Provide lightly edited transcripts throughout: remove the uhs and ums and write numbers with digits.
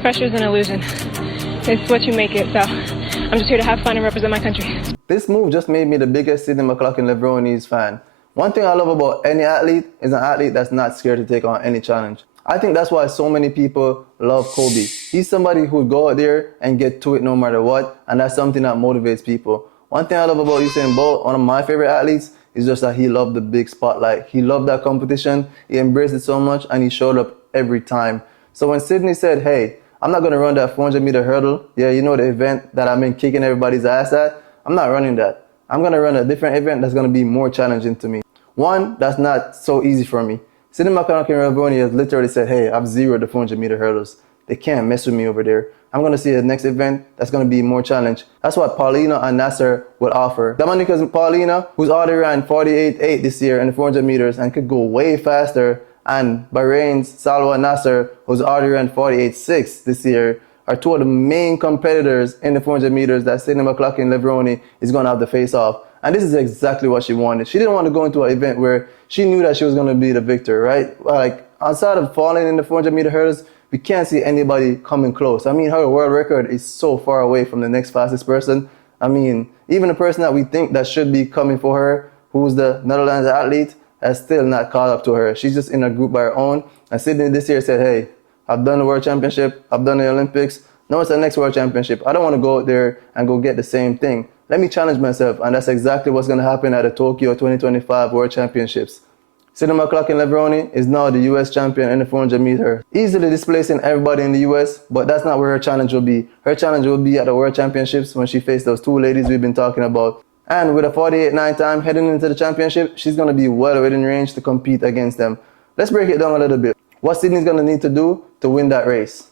Pressure is an illusion. It's what you make it, so I'm just here to have fun and represent my country. This move just made me the biggest Sydney McLaughlin-Levrone fan. One thing I love about any athlete is an athlete that's not scared to take on any challenge. I think that's why so many people love Kobe. He's somebody who would go out there and get to it no matter what, and that's something that motivates people. One thing I love about Usain Bolt, one of my favorite athletes, is just that he loved the big spotlight. He loved that competition, he embraced it so much, and he showed up every time. So when Sydney said, hey, I'm not going to run that 400-meter hurdle, yeah, you know, the event that I've been kicking everybody's ass at, I'm not running that. I'm going to run a different event that's going to be more challenging to me. One, that's not so easy for me. Sydney McLaughlin-Levrone has literally said, hey, I've zeroed the 400-meter hurdles. They can't mess with me over there. I'm going to see the next event that's going to be more challenge. That's what Paulino and Nasser will offer. Dominica's Paulino, who's already ran 48.8 this year in the 400 meters and could go way faster, and Bahrain's Salwa Nasser, who's already ran 48.6 this year, are two of the main competitors in the 400 meters that Sydney McLaughlin-Levrone is going to have to face off. And this is exactly what she wanted. She didn't want to go into an event where she knew that she was going to be the victor, right? Like, outside of falling in the 400-meter hurdles, we can't see anybody coming close. I mean, her world record is so far away from the next fastest person. I mean, even the person that we think that should be coming for her, who's the Netherlands athlete, has still not caught up to her. She's just in a group by her own. And Sydney this year said, hey, I've done the World Championship, I've done the Olympics. Now it's the next World Championship. I don't want to go out there and go get the same thing. Let me challenge myself, and that's exactly what's going to happen at the Tokyo 2025 World Championships. Sydney McLaughlin-Levrone is now the US champion in the 400 meter, easily displacing everybody in the US, but that's not where her challenge will be. Her challenge will be at the World Championships when she faces those two ladies we've been talking about. And with a 48.9 time heading into the championship, she's going to be well within range to compete against them. Let's break it down a little bit. What Sydney's going to need to do to win that race.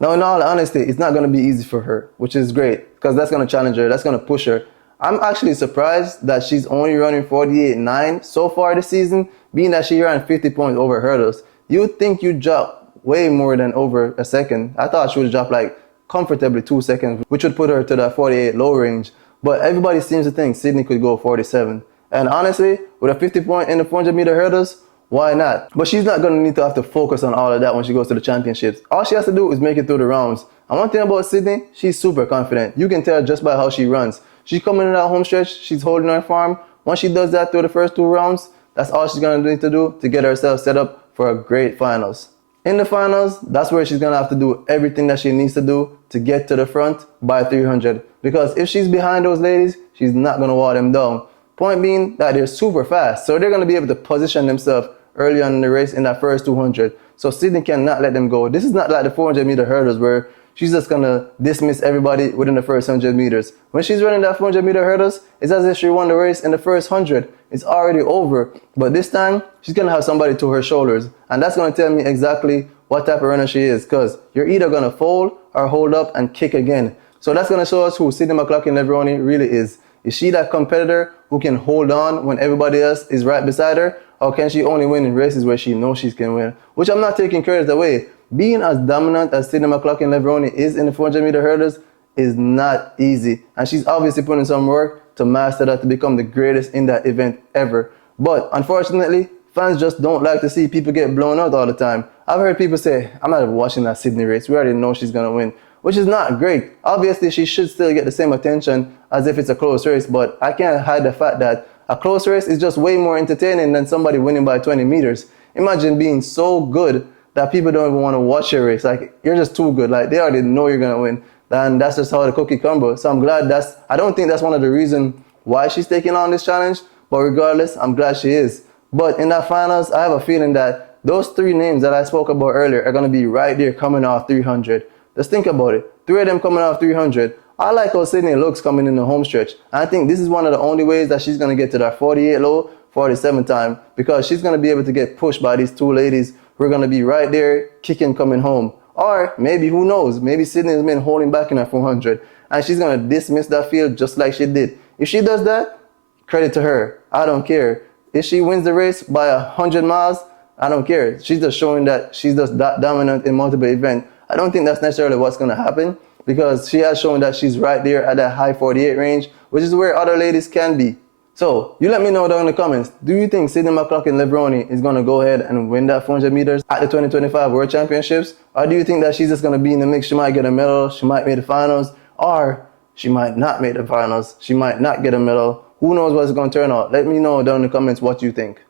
Now, in all honesty, it's not going to be easy for her, which is great, because that's going to challenge her, that's going to push her. I'm actually surprised that she's only running 48.9 so far this season, being that she ran 50 points over hurdles. You'd think you'd drop way more than over a second. I thought she would drop like comfortably 2 seconds, which would put her to that 48 low range. But everybody seems to think Sydney could go 47. And honestly, with a 50 point in the 400 meter hurdles, why not? But she's not going to need to have to focus on all of that when she goes to the championships. All she has to do is make it through the rounds. And one thing about Sydney, she's super confident. You can tell just by how she runs. She's coming in that home stretch, she's holding her farm. Once she does that through the first two rounds, that's all she's going to need to do to get herself set up for a great finals. In the finals, that's where she's going to have to do everything that she needs to do to get to the front by 300. Because if she's behind those ladies, she's not going to walk them down. Point being that they're super fast, so they're going to be able to position themselves early on in the race in that first 200. So Sydney cannot let them go. This is not like the 400 meter hurdles where she's just going to dismiss everybody within the first 100 meters. When she's running that 400 meter hurdles, it's as if she won the race in the first 100. It's already over. But this time, she's going to have somebody to her shoulders. And that's going to tell me exactly what type of runner she is, because you're either going to fold or hold up and kick again. So that's going to show us who Sydney McLaughlin-Levrone really is. Is she that competitor who can hold on when everybody else is right beside her? Or can she only win in races where she knows she can win? Which I'm not taking credit away. Being as dominant as Sydney McLaughlin-Levrone is in the 400 meter hurdles is not easy. And she's obviously putting some work to master that, to become the greatest in that event ever. But unfortunately, fans just don't like to see people get blown out all the time. I've heard people say, I'm not watching that Sydney race. We already know she's going to win. Which is not great. Obviously, she should still get the same attention as if it's a close race. But I can't hide the fact that a close race is just way more entertaining than somebody winning by 20 meters. Imagine being so good that people don't even want to watch your race. Like, you're just too good. Like, they already know you're going to win. And that's just how the cookie crumbles. So I'm glad I don't think that's one of the reasons why she's taking on this challenge. But regardless, I'm glad she is. But in that finals, I have a feeling that those three names that I spoke about earlier are going to be right there coming off 300. Just think about it. Three of them coming off 300. I like how Sydney looks coming in the home stretch. And I think this is one of the only ways that she's going to get to that 48 low, 47 time, because she's going to be able to get pushed by these two ladies who are going to be right there kicking coming home. Or maybe, who knows, maybe Sydney has been holding back in that 400 and she's going to dismiss that field just like she did. If she does that, credit to her. I don't care. If she wins the race by 100 miles, I don't care. She's just showing that she's just that dominant in multiple events. I don't think that's necessarily what's going to happen, because she has shown that she's right there at that high 48 range, which is where other ladies can be. So, you let me know down in the comments, do you think Sydney McLaughlin-Levrone is going to go ahead and win that 400 meters at the 2025 World Championships? Or do you think that she's just going to be in the mix? She might get a medal, she might make the finals, or she might not make the finals, she might not get a medal. Who knows what's going to turn out? Let me know down in the comments what you think.